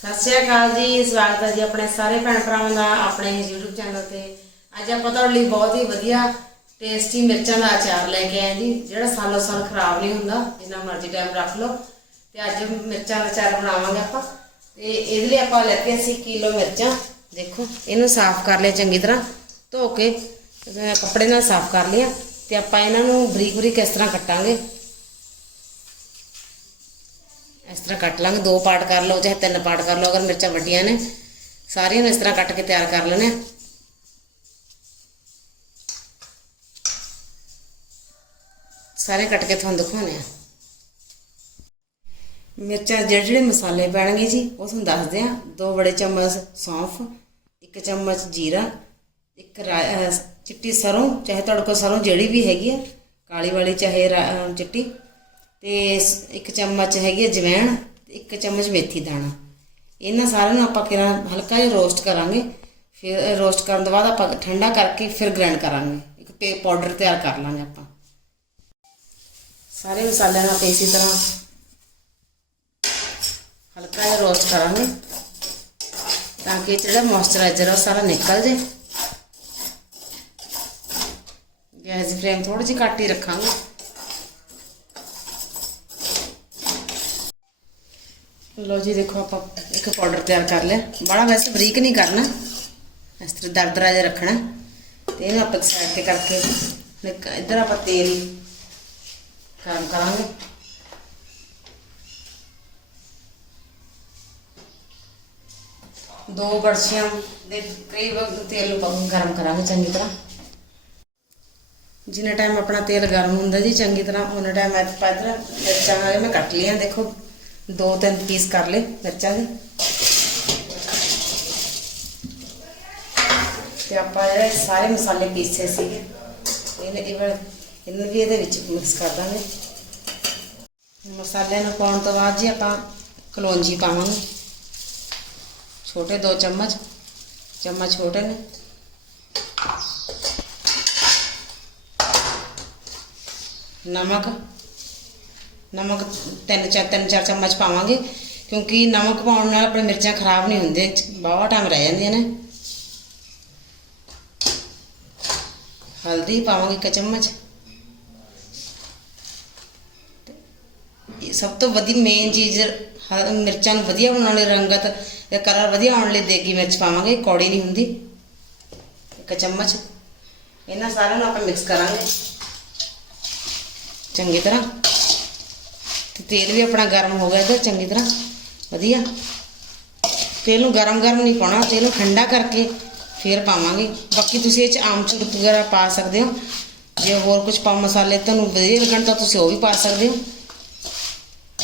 ਸਤਿ ਸ਼੍ਰੀ ਅਕਾਲ ਜੀ, ਸਵਾਗਤ ਹੈ ਜੀ ਆਪਣੇ ਸਾਰੇ ਭੈਣ ਭਰਾਵਾਂ ਦਾ ਆਪਣੇ YouTube ਚੈਨਲ ਤੇ। ਅੱਜ ਆਪਾਂ ਤੁਹਾਡੇ ਲਈ ਬਹੁਤ ਹੀ ਵਧੀਆ ਟੇਸਟੀ ਮਿਰਚਾਂ ਦਾ ਅਚਾਰ ਲੈ ਕੇ ਆਏ ਜੀ, ਜਿਹੜਾ ਸਾਲੋ ਸਾਲ ਖਰਾਬ ਨਹੀਂ ਹੁੰਦਾ, ਜਿੰਨਾ ਮਰਜ਼ੀ ਟਾਈਮ ਰੱਖ ਲਓ। ਤੇ ਅੱਜ ਮਿਰਚਾਂ ਦਾ ਅਚਾਰ ਬਣਾਵਾਂਗੇ ਆਪਾਂ। ਤੇ ਇਹਦੇ ਲਈ ਆਪਾਂ ਲੈਤੇ ਅਸੀਂ ਕਿਲੋ ਮਿਰਚਾਂ। ਦੇਖੋ, ਇਹਨੂੰ ਸਾਫ਼ ਕਰ ਲਿਆ ਚੰਗੀ ਤਰ੍ਹਾਂ। ਧੋ ਕੇ, ਅਹ ਕੱਪੜੇ ਨਾਲ ਸਾਫ਼ ਕਰ ਲਿਆ। ਤੇ ਆਪਾਂ ਇਹਨਾਂ ਨੂੰ ਬਰੀਕ ਬਰੀਕ ਇਸ ਤਰ੍ਹਾਂ ਕੱਟਾਂਗੇ। ਇਸ ਤਰ੍ਹਾਂ ਕੱਟ ਲਾਂਗੇ ਦੋ ਪਾਰਟ ਕਰ ਲਓ ਚਾਹੇ ਤਿੰਨ ਪਾਰਟ ਕਰ ਲਓ ਅਗਰ ਮਿਰਚਾਂ ਵੱਡੀਆਂ ਨੇ ਸਾਰੀਆਂ ਨੂੰ ਇਸ ਤਰ੍ਹਾਂ ਕੱਟ ਕੇ ਤਿਆਰ ਕਰ ਲੈਣੇ ਆ ਸਾਰੇ ਕੱਟ ਕੇ ਤੁਹਾਨੂੰ ਦਿਖਾਉਣੇ ਆ ਮਿਰਚਾਂ ਜਿਹੜੇ ਜਿਹੜੇ ਮਸਾਲੇ ਪੈਣਗੇ ਜੀ ਉਹ ਤੁਹਾਨੂੰ ਦੱਸਦੇ ਆ ਦੋ ਬੜੇ ਚਮਚ ਸੌਂਫ ਇੱਕ ਚਮਚ ਜੀਰਾ ਇੱਕ ਰਾ- ਅਹ ਚਿੱਟੀ ਸਰੋਂ ਚਾਹੇ ਤੁਹਾਡੇ ਕੋਲ ਸਰੋਂ ਜਿਹੜੀ ਵੀ ਹੈਗੀ ਆ ਕਾਲੀ ਵਾਲੀ ਚਾਹੇ ਰਾ- ਅਹ ਚਿੱਟੀ ਤੇ ਇੱਕ ਚਮਚ ਹੈਗੀ ਹੈ ਜਵੈਣ, ਇੱਕ ਚਮਚ ਮੇਥੀ ਦਾਣਾ। ਇਹਨਾਂ ਸਾਰਿਆਂ ਨੂੰ ਆਪਾਂ ਕਿਰਾਂ ਹਲਕਾ ਜਿਹਾ ਰੋਸਟ ਕਰਾਂਗੇ। ਫਿਰ ਰੋਸਟ ਕਰਨ ਤੋਂ ਬਾਅਦ ਆਪਾਂ ਠੰਡਾ ਕਰਕੇ ਫਿਰ ਗ੍ਰਾਈਂਡ ਕਰਾਂਗੇ। ਇੱਕ ਪੇ ਪਾਊਡਰ ਤਿਆਰ ਕਰ ਲਾਂਗੇ ਆਪਾਂ। ਸਾਰੇ ਮਸਾਲਿਆਂ ਨੂੰ ਆਪਾਂ ਇਸੇ ਤਰ੍ਹਾਂ ਹਲਕਾ ਜਿਹਾ ਰੋਸਟ ਕਰਾਂਗੇ। ਤਾਂ ਕਿ ਜਿਹੜਾ ਮੋਇਸਚਰਾਈਜ਼ਰ ਆ ਉਹ ਸਾਰਾ ਨਿਕਲ ਜੇ। ਗੈਸ ਦੀ ਫਲੇਮ ਥੋੜੀ ਜਿਹੀ ਘੱਟ ਹੀ ਰੱਖਾਂਗੇ। ਲੋ ਜੀ, ਦੇਖੋ ਆਪਾਂ ਇੱਕ ਪਾਊਡਰ ਤਿਆਰ ਕਰ ਲਿਆ। ਬੜਾ ਵੈਸੇ ਬਰੀਕ ਨਹੀਂ ਕਰਨਾ। ਇਸ ਤਰ੍ਹਾਂ ਦਰਦਰਾ ਜਿਹਾ ਰੱਖਣਾ। ਤੇ ਇਹਨੂੰ ਆਪਾਂ ਸਾਈਡ ਤੇ ਕਰਕੇ ਇੱਧਰ ਆਪਾਂ ਤੇਲ ਗਰਮ ਕਰਾਂਗੇ। ਦੋ ਗੜਛੀਆਂ ਦੇ ਕਰੀਬ ਤੇਲ ਨੂੰ ਆਪਾਂ ਗਰਮ ਕਰਾਂਗੇ ਚੰਗੀ ਤਰ੍ਹਾਂ। ਜਿੰਨਾ ਟਾਈਮ ਆਪਣਾ ਤੇਲ ਗਰਮ ਹੁੰਦਾ ਜੀ, ਚੰਗੀ ਤਰ੍ਹਾਂ ਉਹਨਾਂ ਟਾਈਮ ਮੈਂ ਇੱਧਰ ਮਿਰਚਾਂ ਮੈਂ ਕੱਟ ਲਿਆ ਦੇਖੋ। ਦੋ ਤਿੰਨ ਪੀਸ ਕਰ ਲਏ ਮਿਰਚਾਂ ਦੇ। ਤੇ ਆਪਾਂ ਜਿਹੜੇ ਸਾਰੇ ਮਸਾਲੇ ਪੀਸੇ ਸੀਗੇ ਇਹਨੇ ਇਹ ਇਹਨੂੰ ਵੀ ਇਹਦੇ ਵਿੱਚ ਮਿਕਸ ਕਰ ਦਾਂਗੇ। ਮਸਾਲੇ ਨੂੰ ਪਾਉਣ ਤੋਂ ਬਾਅਦ ਜੀ ਆਪਾਂ ਕਲੌਂਜੀ ਪਾਵਾਂਗੇ। ਛੋਟੇ ਦੋ ਚਮਚ ਚਮਚ ਛੋਟੇ ਨੇ। ਨਮਕ ਨਮਕ ਤਿੰਨ ਚਾਰ ਤਿੰਨ ਚਾਰ ਚਮਚ ਪਾਵਾਂਗੇ ਕਿਉਂਕਿ ਨਮਕ ਪਾਉਣ ਨਾਲ ਆਪਣੇ ਮਿਰਚਾਂ ਖਰਾਬ ਨਹੀਂ ਹੁੰਦੇ ਬਹੁਤ ਟਾਈਮ ਰਹਿ ਜਾਂਦੀਆਂ ਨੇ ਹਲਦੀ ਪਾਵਾਂਗੇ ਇੱਕ ਚਮਚ ਤੇ ਇਹ ਸਭ ਤੋਂ ਵਧੀ ਮੇਨ ਚੀਜ਼ ਹ- ਮਿਰਚਾਂ ਨੂੰ ਵਧੀਆ ਬਣਾਉਣ ਲਈ ਰੰਗਤ ਤੇ ਕਲਰ ਵਧੀਆ ਆਉਣ ਲਈ ਦੇਗੀ ਮਿਰਚ ਪਾਵਾਂਗੇ ਕੌੜੀ ਨਹੀਂ ਹੁੰਦੀ ਇੱਕ ਚਮਚ ਇਹਨਾਂ ਸਾਰਿਆਂ ਨੂੰ ਆਪਾਂ ਮਿਕਸ ਕਰਾਂਗੇ ਚੰਗੀ ਤਰ੍ਹਾਂ ਤੇ ਤੇਲ ਵੀ ਆਪਣਾ ਗਰਮ ਹੋ ਗਿਆ ਇਹਦਾ ਚੰਗੀ ਤਰ੍ਹਾਂ। ਵਧੀਆ। ਤੇਲ ਨੂੰ ਗਰਮ ਗਰਮ ਨਹੀਂ ਪਾਉਣਾ, ਤੇਲ ਨੂੰ ਠੰਡਾ ਕਰਕੇ ਫਿਰ ਪਾਵਾਂਗੇ। ਬਾਕੀ ਤੁਸੀਂ ਇਹ ਚ ਆਮਚੂਰ ਵਗੈਰਾ ਪਾ ਸਕਦੇ ਹੋ। ਜੇ ਹੋਰ ਕੁਝ ਪਾ ਮਸਾਲੇ ਤੁਹਾਨੂੰ ਵਧੀਆ ਲੱਗਣ ਤਾਂ ਤੁਸੀਂ ਉਹ ਵੀ ਪਾ ਸਕਦੇ ਹੋ।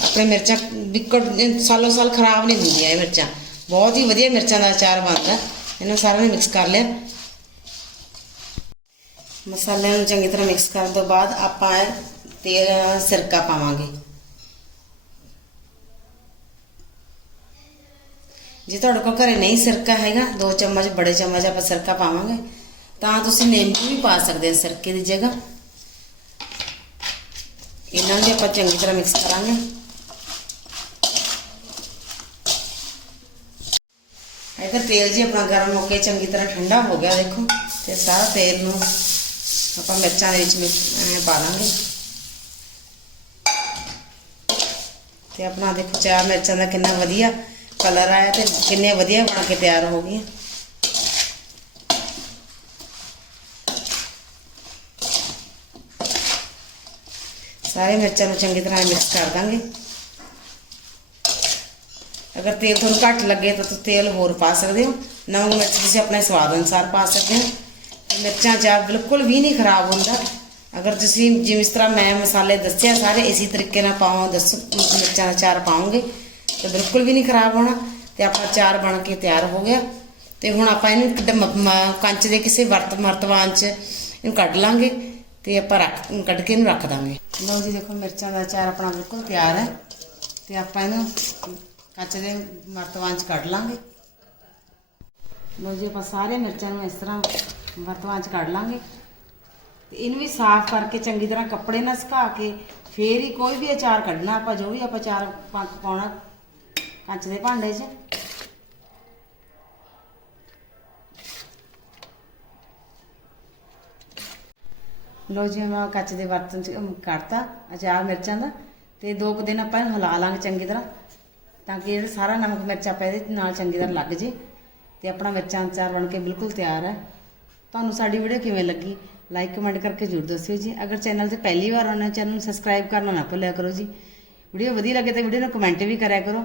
ਆਪਣੇ ਮਿਰਚਾਂ ਵਿਕਟ ਸਾਲੋ ਸਾਲ ਖਰਾਬ ਨਹੀਂ ਹੁੰਦੀਆਂ ਇਹ ਮਿਰਚਾਂ। ਬਹੁਤ ਹੀ ਵਧੀਆ ਮਿਰਚਾਂ ਦਾ ਅਚਾਰ ਬਣਦਾ। ਇਹਨਾਂ ਸਾਰਿਆਂ ਨੂੰ ਮਿਕਸ ਕਰ ਲਿਆ। ਮਸਾਲਿਆਂ ਨੂੰ ਚੰਗੀ ਤਰ੍ਹਾਂ ਮਿਕਸ ਕਰਨ ਤੋਂ ਬਾਅਦ ਆਪਾਂ ਇਹ ਤੇਲ, ਸਿਰਕਾ ਪਾਵਾਂਗੇ। ਜੇ ਤੁਹਾਡੇ ਕੋਲ ਘਰੇ ਨਹੀਂ ਸਿਰਕਾ ਹੈਗਾ, ਦੋ ਚਮਚ, ਬੜੇ ਚਮਚ ਆਪਾਂ ਸਿਰਕਾ ਪਾਵਾਂਗੇ, ਤਾਂ ਤੁਸੀਂ ਨਿੰਬੂ ਵੀ ਪਾ ਸਕਦੇ ਹੋ ਸਿਰਕੇ ਦੀ ਜਗ੍ਹਾ। ਇਹਨਾਂ ਨੂੰ ਵੀ ਆਪਾਂ ਚੰਗੀ ਤਰ੍ਹਾਂ ਮਿਕਸ ਕਰਾਂਗੇ। ਇਧਰ ਤੇਲ ਜੀ ਆਪਣਾ ਗਰਮ ਹੋ ਕੇ ਚੰਗੀ ਤਰ੍ਹਾਂ ਠੰਡਾ ਹੋ ਗਿਆ, ਦੇਖੋ। ਤੇ ਸਾਰਾ ਤੇਲ ਨੂੰ ਆਪਾਂ ਮਿਰਚਾਂ ਦੇ ਵਿੱਚ ਮਿਕਸ ਪਾ ਦਾਂਗੇ ਤੇ ਆਪਣਾ ਦੇਖੋ ਚਾਰ ਮਿਰਚਾਂ ਦਾ ਕਿੰਨਾ ਵਧੀਆ ਕਲਰ ਆਇਆ ਤੇ ਕਿੰਨੇ ਵਧੀਆ ਬਣ ਕੇ ਤਿਆਰ ਹੋ ਗਈਆਂ ਸਾਰੇ ਮਿਰਚਾਂ ਨੂੰ ਚੰਗੀ ਤਰ੍ਹਾਂ ਮਿਕਸ ਕਰ ਦਾਂਗੇ ਅਗਰ ਤੇਲ ਤੁਹਾਨੂੰ ਘੱਟ ਲੱਗੇ ਤਾਂ ਤੁਸੀਂ ਤੇਲ ਹੋਰ ਪਾ ਸਕਦੇ ਹੋ ਨਮਕ ਮਿਰਚ ਤੁਸੀਂ ਆਪਣੇ ਸਵਾਦ ਅਨੁਸਾਰ ਪਾ ਸਕਦੇ ਹੋ ਤੇ ਮਿਰਚਾਂ ਚਾਰ ਬਿਲਕੁਲ ਵੀ ਨਹੀਂ ਖਰਾਬ ਹੁੰਦਾ ਅਗਰ ਤੁਸੀਂ ਜਿਵੇਂ ਇਸ ਤਰ੍ਹਾਂ ਮੈਂ ਮਸਾਲੇ ਦੱਸਿਆ ਸਾਰੇ ਇਸੇ ਤਰੀਕੇ ਨਾਲ ਪਾਓ ਦੱਸੋ ਮਿਰਚਾਂ ਦਾ ਚਾਰ ਪਾਓਗੇ ਤੇ ਬਿਲਕੁਲ ਵੀ ਨਹੀਂ ਖਰਾਬ ਹੋਣਾ ਤੇ ਆਪਣਾ ਚਾਰ ਬਣ ਕੇ ਤਿਆਰ ਹੋ ਗਿਆ ਤੇ ਹੁਣ ਆਪਾਂ ਇਹਨੂੰ ਇੱਕ ਕੰਚ ਦੇ ਕਿਸੇ ਵਰਤ ਮਰਤਵਾਨ 'ਚ ਇਹਨੂੰ ਕੱਢ ਲਾਂਗੇ ਤੇ ਆਪਾਂ ਰੱਖ ਕੱਢ ਕੇ ਇਹਨੂੰ ਰੱਖ ਦਾਂਗੇ। ਲਓ ਜੀ ਦੇਖੋ ਮਿਰਚਾਂ ਦਾ ਅਚਾਰ ਆਪਣਾ ਬਿਲਕੁਲ ਤਿਆਰ ਹੈ ਤੇ ਆਪਾਂ ਇਹਨੂੰ ਕੱਚ ਦੇ ਮਰਤਵਾਨ 'ਚ ਕੱਢ ਲਾਂਗੇ। ਲਓ ਜੀ ਆਪਾਂ ਸਾਰੇ ਮਿਰਚਾਂ ਨੂੰ ਇਸ ਤਰ੍ਹਾਂ ਮਰਤਵਾਨ 'ਚ ਕੱਢ ਲਾਂਗੇ। ਤੇ ਇਹਨੂੰ ਵੀ ਸਾਫ਼ ਕਰਕੇ ਚੰਗੀ ਤਰ੍ਹਾਂ ਕੱਪੜੇ ਨਾਲ ਸੁਕਾ ਕੇ ਫੇਰ ਹੀ ਕੋਈ ਵੀ ਅਚਾਰ ਕੱਢਣਾ, ਆਪਾਂ ਜੋ ਵੀ ਆਪਾਂ ਅਚਾਰ ਪਾ- ਪਾਉਣਾ ਕੱਚ ਦੇ ਭਾਂਡੇ 'ਚ। ਲੋ ਜੀ ਮੈਂ ਕੱਚ ਦੇ ਬਰਤਨ 'ਚ ਕੱਢਤਾ ਅਚਾਰ ਮਿਰਚਾਂ ਦਾ, ਤੇ ਦੋ ਕੁ ਦਿਨ ਆਪਾਂ ਇਹਨੂੰ ਹਿਲਾ ਲਾਂਗੇ ਚੰਗੀ ਤਰ੍ਹਾਂ, ਤਾਂ ਕਿ ਇਹ ਸਾਰਾ ਨਮਕ ਮਿਰਚ ਆਪਾਂ ਇਹਦੇ ਨਾਲ ਚੰਗੀ ਤਰ੍ਹਾਂ ਲੱਗ ਜੇ, ਤੇ ਆਪਣਾ ਮਿਰਚਾਂ ਦਾ ਅਚਾਰ ਬਣ ਕੇ ਬਿਲਕੁਲ ਤਿਆਰ ਹੈ। ਤੁਹਾਨੂੰ ਸਾਡੀ ਵੀਡੀਓ ਕਿਵੇਂ ਲੱਗੀ, ਲਾਈਕ ਕਮੈਂਟ ਕਰਕੇ ਜ਼ਰੂਰ ਦੱਸਿਓ ਜੀ। ਅਗਰ ਚੈਨਲ ਤੇ ਪਹਿਲੀ ਵਾਰ ਆਉਣਾ, ਚੈਨਲ ਨੂੰ ਸਬਸਕ੍ਰਾਈਬ ਕਰਨਾ ਨਾ ਭੁੱਲਿਆ ਕਰੋ ਜੀ। ਵੀਡੀਓ ਵਧੀਆ ਲੱਗੇ ਤਾਂ ਵੀਡੀਓ ਨੂੰ ਕਮੈਂਟ ਵੀ ਕਰਿਆ ਕਰੋ।